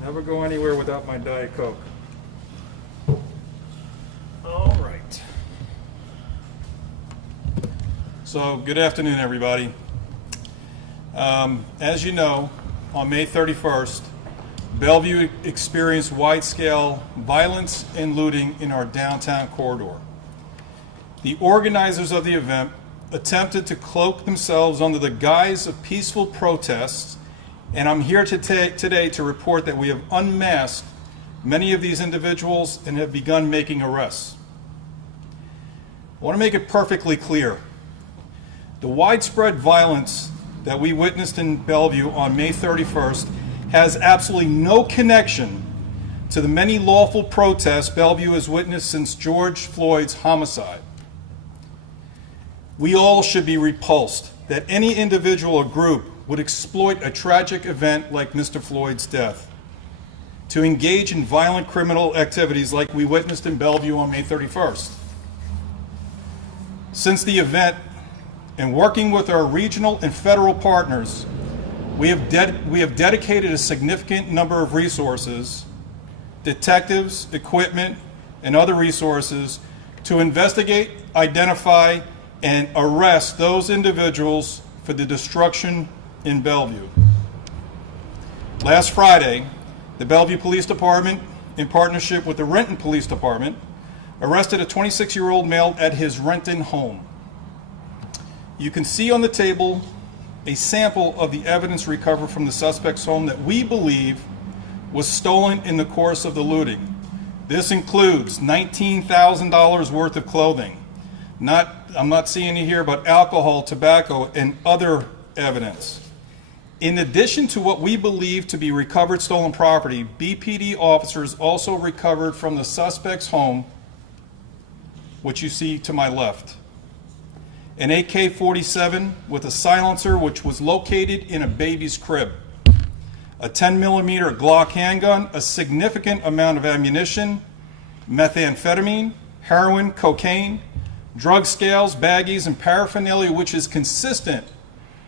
Never go anywhere without my Diet Coke. All right. So, good afternoon, everybody. As you know, on May 31st, Bellevue experienced wide-scale violence and looting in our downtown corridor. The organizers of the event attempted to cloak themselves under the guise of peaceful protests, and I'm here today to report that we have unmasked many of these individuals and have begun making arrests. I want to make it perfectly clear. The widespread violence that we witnessed in Bellevue on May 31st has absolutely no connection to the many lawful protests Bellevue has witnessed since George Floyd's homicide. We all should be repulsed that any individual or group would exploit a tragic event like Mr. Floyd's death to engage in violent criminal activities like we witnessed in Bellevue on May 31st. Since the event, and working with our regional and federal partners, we have dedicated a significant number of resources, detectives, equipment, and other resources to investigate, identify, and arrest those individuals for the destruction in Bellevue. Last Friday, the Bellevue Police Department, in partnership with the Renton Police Department, arrested a 26-year-old male at his Renton home. You can see on the table a sample of the evidence recovered from the suspect's home that we believe was stolen in the course of the looting. This includes $19,000 worth of clothing. I'm not seeing it here, but alcohol, tobacco, and other evidence. In addition to what we believe to be recovered stolen property, BPD officers also recovered from the suspect's home, which you see to my left, an AK-47 with a silencer which was located in a baby's crib, a 10mm Glock handgun, a significant amount of ammunition, methamphetamine, heroin, cocaine, drug scales, baggies, and paraphernalia which is consistent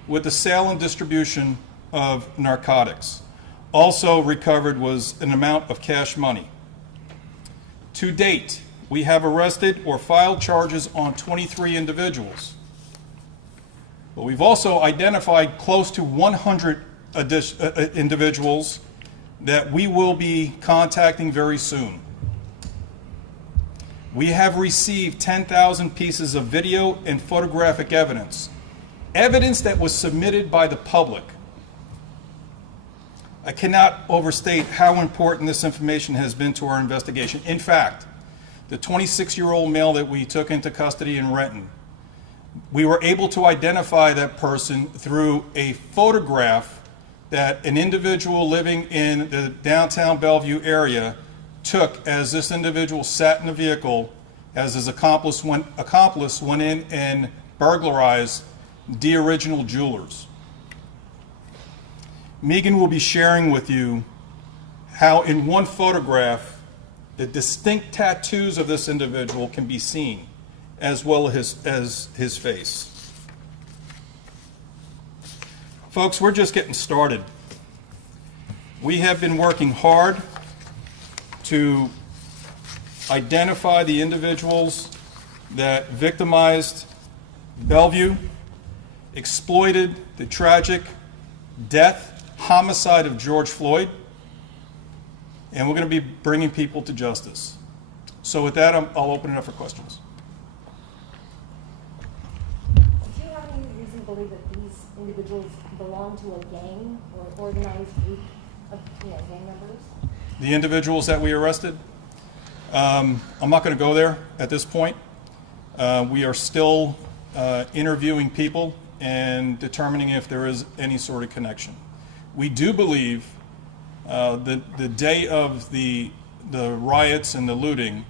with the sale and distribution of narcotics. Also recovered was an amount of cash money. To date, we have arrested or filed charges on 23 individuals. But we've also identified close to 100 individuals that we will be contacting very soon. We have received 10,000 pieces of video and photographic evidence that was submitted by the public. I cannot overstate how important this information has been to our investigation. In fact, the 26-year-old male that we took into custody in Renton, we were able to identify that person through a photograph that an individual living in the downtown Bellevue area took as this individual sat in a vehicle as his accomplice went in and burglarized the original jewelers. Megan will be sharing with you how in one photograph the distinct tattoos of this individual can be seen, as well as his face. Folks, we're just getting started. We have been working hard to identify the individuals that victimized Bellevue, exploited the tragic death, homicide of George Floyd, and we're going to be bringing people to justice. So with that, I'll open it up for questions. Do you have any reason to believe that these individuals belong to a gang or organized group of gang members? The individuals that we arrested, I'm not going to go there at this point. We are still interviewing people and determining if there is any sort of connection. We do believe the day of the riots and the looting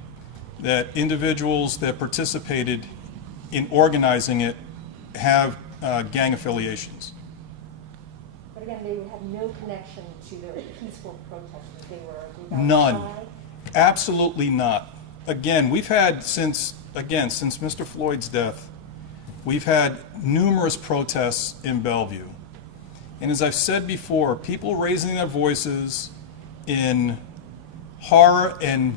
that individuals that participated in organizing it have gang affiliations. But again, they would have no connection to the peaceful protesters. They were a group None. outside. Absolutely not. Again, we've had since Mr. Floyd's death, we've had numerous protests in Bellevue. And as I've said before, people raising their voices in horror and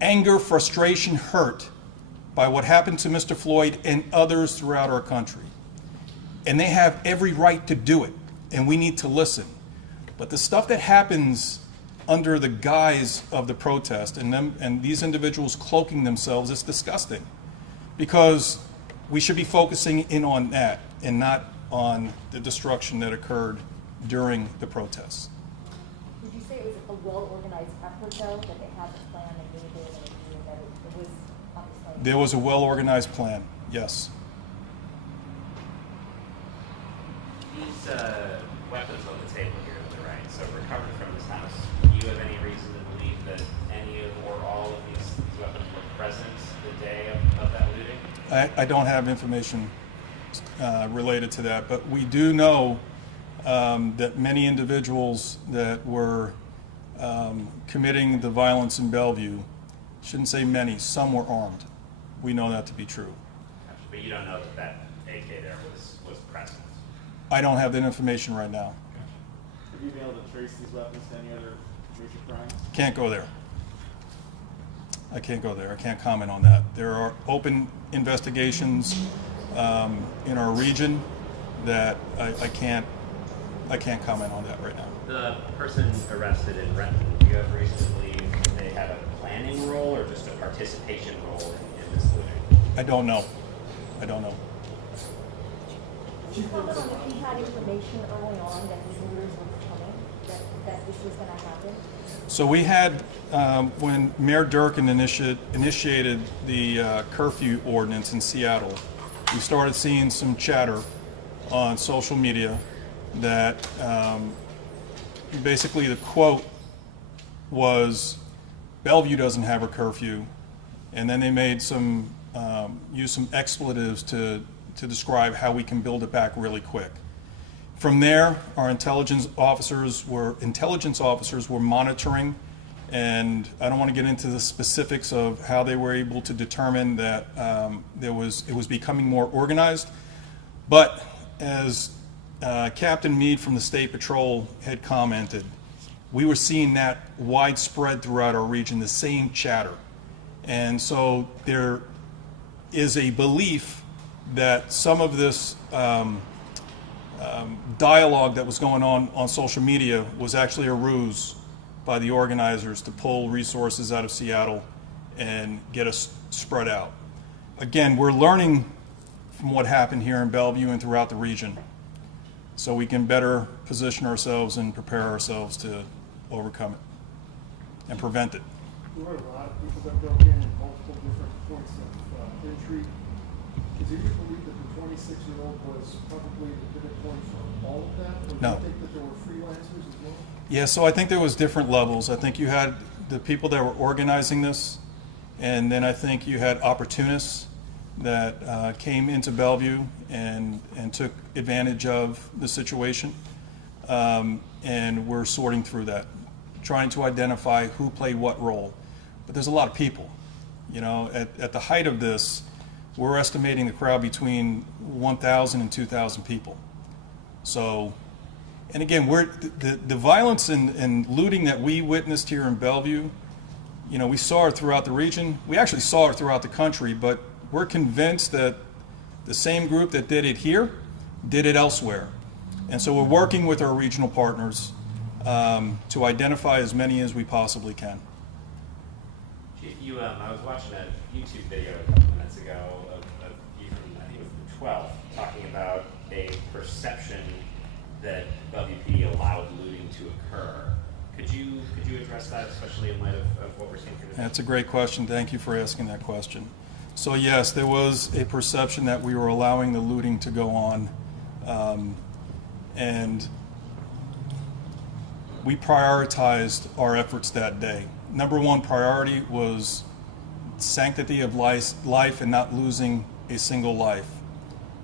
anger, frustration, hurt by what happened to Mr. Floyd and others throughout our country. And they have every right to do it, and we need to listen. But the stuff that happens under the guise of the protest and these individuals cloaking themselves is disgusting, because we should be focusing in on that and not on the destruction that occurred during the protests. Would you say it was a well-organized effort, though, that they had the plan and maybe they were going to do that it was obviously... There was a well-organized plan, yes. These weapons on the table here to the right, so recovered from this house, do you have any reason to believe that any of or all of these weapons were present the day of that looting? I don't have information related to that, but we do know that many individuals that were committing the violence in Bellevue, shouldn't say many, some were armed. We know that to be true. Gotcha. But you don't know that that AK there was present? I don't have that information right now. Have you been able to trace these weapons to any other major crimes? Can't go there. I can't go there. I can't comment on that. There are open investigations in our region that I can't comment on that right now. The person arrested in Renton, do you have reason to believe they had a planning role or just a participation role in this looting? I don't know. I don't know. Can you comment on if you had information early on that these looters were coming, that this was going to happen? So we had, when Mayor Durkin initiated the curfew ordinance in Seattle, we started seeing some chatter on social media that basically the quote was, Bellevue doesn't have a curfew, and then they made some, used some expletives to describe how we can build it back really quick. From there, our intelligence officers were monitoring, and I don't want to get into the specifics of how they were able to determine that it was becoming more organized. But as Captain Meade from the State Patrol had commented, we were seeing that widespread throughout our region, the same chatter. And so there is a belief that some of this dialogue that was going on social media was actually a ruse by the organizers to pull resources out of Seattle and get us spread out. Again, we're learning from what happened here in Bellevue and throughout the region, so we can better position ourselves and prepare ourselves to overcome it and prevent it. There were a lot of people that broke in at multiple different points of entry. Is it your belief that the 26-year-old was probably the pivot point for all of that? Or No. do you think that there were freelancers as well? Yeah, so I think there was different levels. I think you had the people that were organizing this, and then I think you had opportunists that came into Bellevue and took advantage of the situation. And we're sorting through that, trying to identify who played what role. But there's a lot of people. You know, at the height of this, we're estimating the crowd between 1,000 and 2,000 people. So, and again, the violence and looting that we witnessed here in Bellevue, you know, we saw it throughout the region. We actually saw it throughout the country, but we're convinced that the same group that did it here did it elsewhere. And so we're working with our regional partners to identify as many as we possibly can. Chief, I was watching a YouTube video a couple minutes ago of you from, I think it was the 12th, talking about a perception that Bellevue PD allowed looting to occur. Could you address that, especially in light of what we're seeing today? That's a great question. Thank you for asking that question. So yes, there was a perception that we were allowing the looting to go on, and we prioritized our efforts that day. Number one priority was sanctity of life and not losing a single life.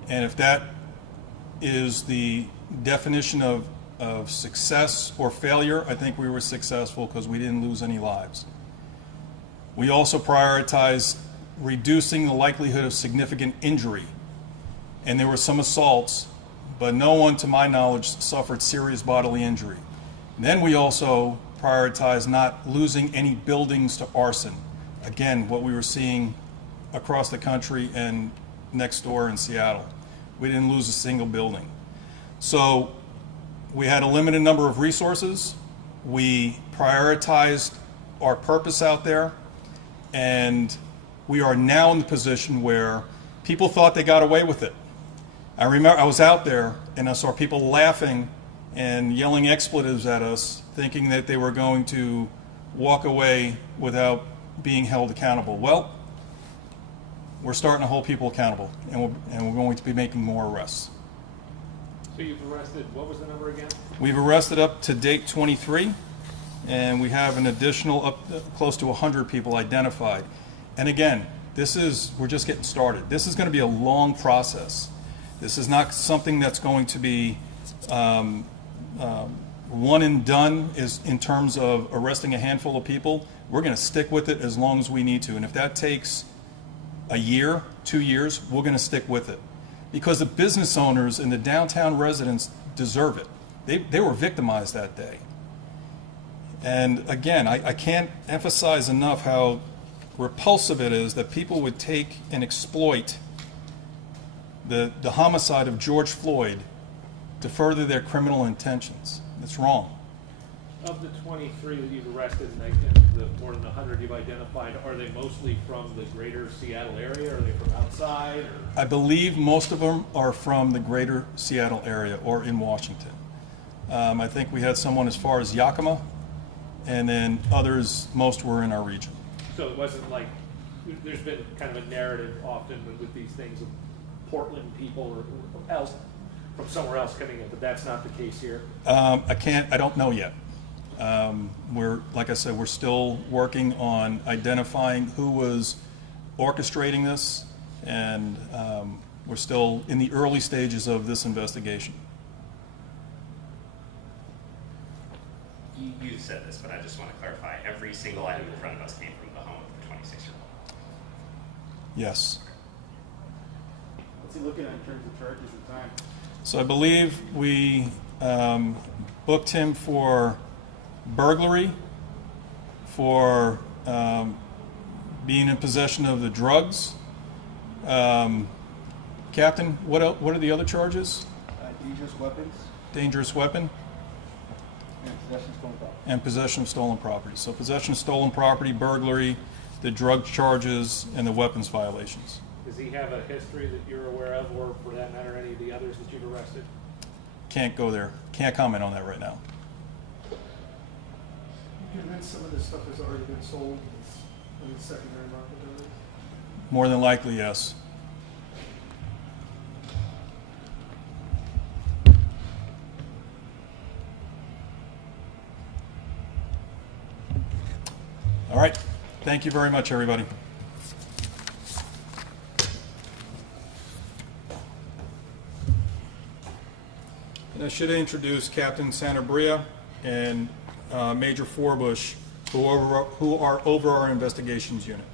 And if that is the definition of success or failure, I think we were successful because we didn't lose any lives. We also prioritized reducing the likelihood of significant injury. And there were some assaults, but no one, to my knowledge, suffered serious bodily injury. Then we also prioritize not losing any buildings to arson. Again, what we were seeing across the country and next door in Seattle. We didn't lose a single building. So we had a limited number of resources. We prioritized our purpose out there, and we are now in the position where people thought they got away with it. I remember I was out there and I saw people laughing and yelling expletives at us, thinking that they were going to walk away without being held accountable. Well, we're starting to hold people accountable, and we're going to be making more arrests. So you've arrested, what was the number again? We've arrested up to date 23, and we have an additional close to 100 people identified. And again, we're just getting started. This is going to be a long process. This is not something that's going to be one and done in terms of arresting a handful of people. We're going to stick with it as long as we need to. And if that takes a year, 2 years, we're going to stick with it. Because the business owners and the downtown residents deserve it. They were victimized that day. And again, I can't emphasize enough how repulsive it is that people would take and exploit the homicide of George Floyd to further their criminal intentions. It's wrong. Of the 23 that you've arrested and the more than 100 you've identified, are they mostly from the greater Seattle area? Are they from outside? Or? I believe most of them are from the greater Seattle area or in Washington. I think we had someone as far as Yakima, and then others, most were in our region. So it wasn't like, there's been kind of a narrative often with these things of Portland people or else from somewhere else coming in, but that's not the case here. I don't know yet. Like I said, we're still working on identifying who was orchestrating this, and we're still in the early stages of this investigation. You said this, but I just want to clarify. Every single item in front of us came from the home of the 26-year-old. Yes. What's he looking at in terms of charges and time? So I believe we booked him for burglary, for being in possession of the drugs. Captain, what are the other charges? Dangerous weapons Dangerous weapon and possession of stolen property. and possession of stolen property. So possession of stolen property, burglary, the drug charges, and the weapons violations. Does he have a history that you're aware of, or for that matter, any of the others that you've arrested? Can't go there. Can't comment on that right now. You convinced some of this stuff has already been sold in the secondary market already? More than likely, yes. All right. Thank you very much, everybody. And I should introduce Captain Santabria and Major Forbush, who are over our investigations unit.